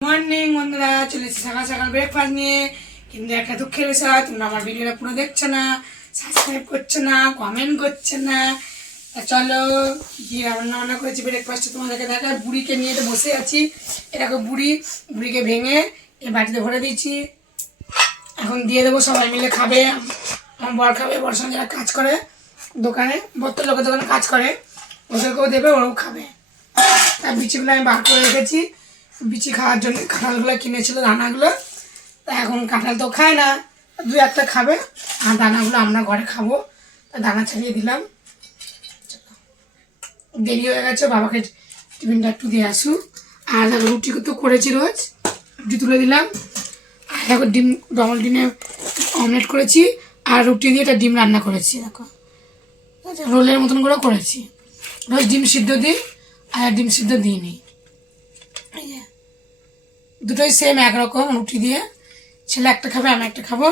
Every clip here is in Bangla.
মর্নিং বন্ধুরা, চলে এসেছি সকাল সকাল ব্রেকফাস্ট নিয়ে। কিন্তু একটা দুঃখের বিষয়, তোমরা আমার ভিডিওটা পুরো দেখছো না, সাবস্ক্রাইব করছো না, কমেন্ট করছো না। চলো কি রান্না বান্না করেছি ব্রেকফাস্টে তোমাদেরকে দেখায়। বুড়িকে নিয়ে তো বসে আছি। এরকম বুড়িকে ভেঙে এই বাটিতে ভরে দিয়েছি। এখন দিয়ে দেবো, সবাই মিলে খাবে। আমার বর খাবে, বর সঙ্গে যারা কাজ করে দোকানে, বত্তর লোকের দোকানে কাজ করে, ওদেরকেও দেবে, ওরাও খাবে। তার বিচিগুলো আমি বার করে রেখেছি বিচি খাওয়ার জন্য। কাঁঠালগুলো কিনেছিল, দানাগুলো। তা এখন কাঁঠাল তো খায় না, দু একটা খাবে, আর দানাগুলো আমরা ঘরে খাবো। তা দানা ছাড়িয়ে দিলাম। দেরি হয়ে গেছে, বাবাকে টিফিনটা একটু দিয়ে আসুক। আর দেখো রুটি তো করেছি, রোজ রুটি তুলে দিলাম। আর দেখো ডিম, ডবল ডিমে অমলেট করেছি, আর রুটি দিয়ে একটা ডিম রান্না করেছি। দেখো রোলের মতন করে করেছি। রোজ ডিম সিদ্ধ দিই, আর ডিম সিদ্ধ দিইনি। দুটোই সেম একরকম, রুটি দিয়ে। ছেলে একটা খাবে, আমি একটা খাবো।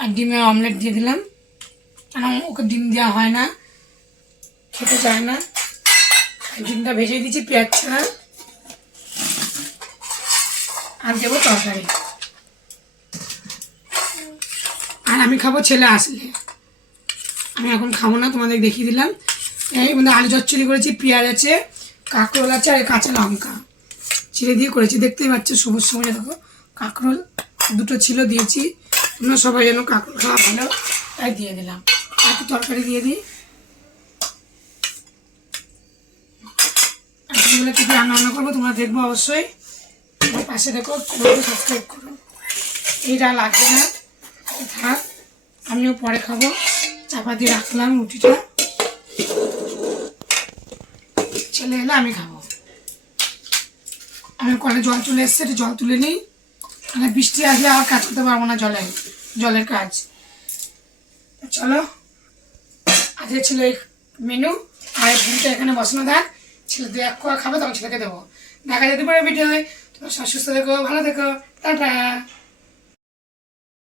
আর ডিমের অমলেট দিয়ে দিলাম, কারণ ওকে ডিম দেওয়া হয় না, খেতে চায় না। ডিমটা ভেজে দিয়েছি পেঁয়াজ ছাড়া। আর দেবো তরকারি। আর আমি খাবো ছেলে আসলে, আমি এখন খাবো না, তোমাদের দেখিয়ে দিলাম। এই মানে আলু চচ্চড়ি করেছি, পেঁয়াজ আছে, কাঁকরোল আছে, আর কাঁচা লঙ্কা ছিঁড়ে দিয়ে করেছি। দেখতেই পাচ্ছ সবুজ সবুজ। দেখো কাঁকরোল দুটো ছিল, দিয়েছি। তোমরা সবাই যেন কাঁকরোল খাওয়া ভালো, তাই দিয়ে দিলাম। একটু তরকারি দিয়ে দিই। এগুলো কী রান্না করবো তোমরা দেখবো অবশ্যই। আমার পাশে দেখো, সাবস্ক্রাইব করো। এইটা লাগবে না, থাক, আমিও পরে খাবো। চাপা দিয়ে রাখলাম রুটিটা, ছেলে এলে আমি খাবো। আমি কলে জল চলে এসছে, একটু জল তুলে নিই। মানে বৃষ্টি আসলে আর কাজ করতে পারবো না, জলের কাজ। চলো, আজকে ছিল এই মেনু। আর ভুলটা এখানে বসানো থাক, ছেলে দু এক কোয়া খাবে, তখন ছেলেকে দেবো। দেখা যেতে পারে ভিডিও। তোমার সুস্থ থেকো, ভালো থেকো, টাটা।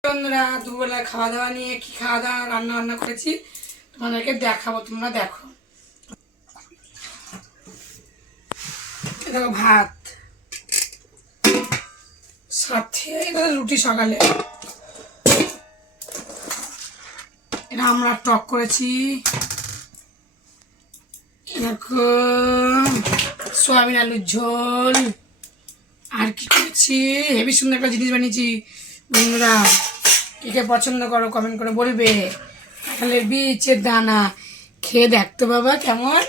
বন্ধুরা, দুবেলায় খাওয়া দাওয়া নিয়ে কি খাওয়া দাওয়া রান্না করেছি তোমাদেরকে দেখাবো, তোমরা দেখো। দেখো ভাত, সাথে রুটি সকালে। এটা আমরা টক করেছি। এরকম সয়াবিন আলুর ঝোল। আর কি করেছি, হেবি সুন্দর একটা জিনিস বানিয়েছি বন্ধুরা। কে কে পছন্দ করো কমেন্ট করে বলবে। কাঁঠালের বীজের দানা, খেয়ে দেখতো বাবা কেমন।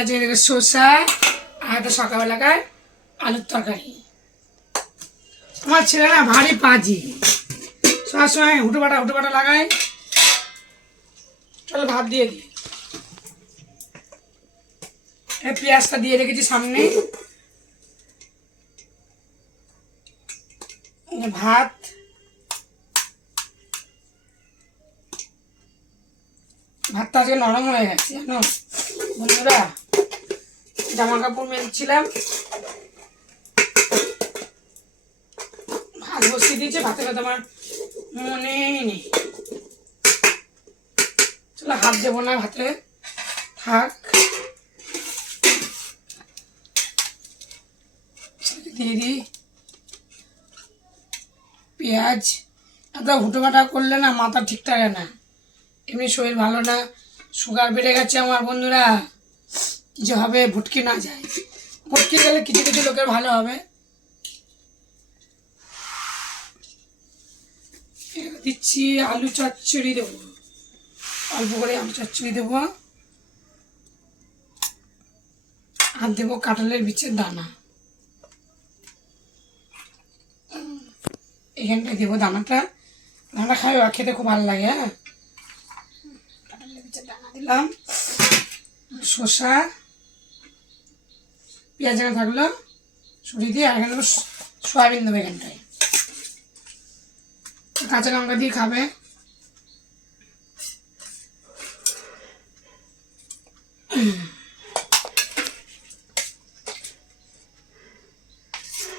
আছে শসা, আর একটা সকালবেলাকার আলুর তরকারি। আমার ছেলে না ভারী পাজি, সবসময় হুটোপাটা লাগায়। চলো ভাত দিয়ে দিই। পেঁয়াজটা দিয়ে রেখেছি সামনে। ভাত, ভাতটা আজকে নরম হয়ে গেছে জানো বন্ধুরা। জামা কাপড় মেলছিলাম, ভাত বসিয়ে দিয়েছে। ভাতের কথা আমার মনেই নেই। চলো হাত দেবো না ভাতে, থাক। দিয়ে দিই পেঁয়াজ। এত হুটোপাটা করলে না মাথা ঠিক থাকে না, এমনি শরীর ভালো না, সুগার বেড়ে গেছে আমার বন্ধুরা। কিছু হবে, ভুটকি না যায়। ভুটকি গেলে কিছু কিছু লোকের ভালো হবে। দিচ্ছি আলু চচ্চড়ি দেবো, অল্প করে আলু চচ্চড়ি দেবো। আর দেবো কাঁঠালের বীজের দানা, এখানটায় দেবো দানাটা। দানাটা খাবে, খেতে খুব ভালো লাগে। হ্যাঁ, কাঁঠালের বীজের দানা দিলাম। শসা, পেঁয়াজ এখানে থাকলো, সরিয়ে দিয়ে। আর এখানে দেবো সয়াবিন দেবো এখানটায়। কাঁচা লঙ্কা দিয়ে খাবে।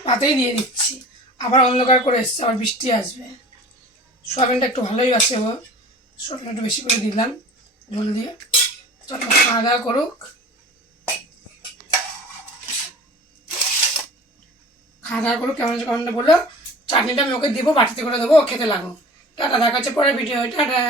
পাতেই দিয়ে দিচ্ছি। আবার অন্ধকার করে এসছে, আবার বৃষ্টি আসবে। সয়াবিনটা একটু ভালোই বাসে, ও সয়াবিন একটু বেশি করে দিলাম ঝোল দিয়ে। চলো খাওয়া দাওয়া করুক। খাওয়া দাওয়া করো, কেমন আছে কমেন্টে বলো। চাটনিটা আমি ওকে দেবো, বাটিতে করে দেবো, ও খেতে লাগো। টাটা, দেখা হচ্ছে পরের ভিডিও, টাটা।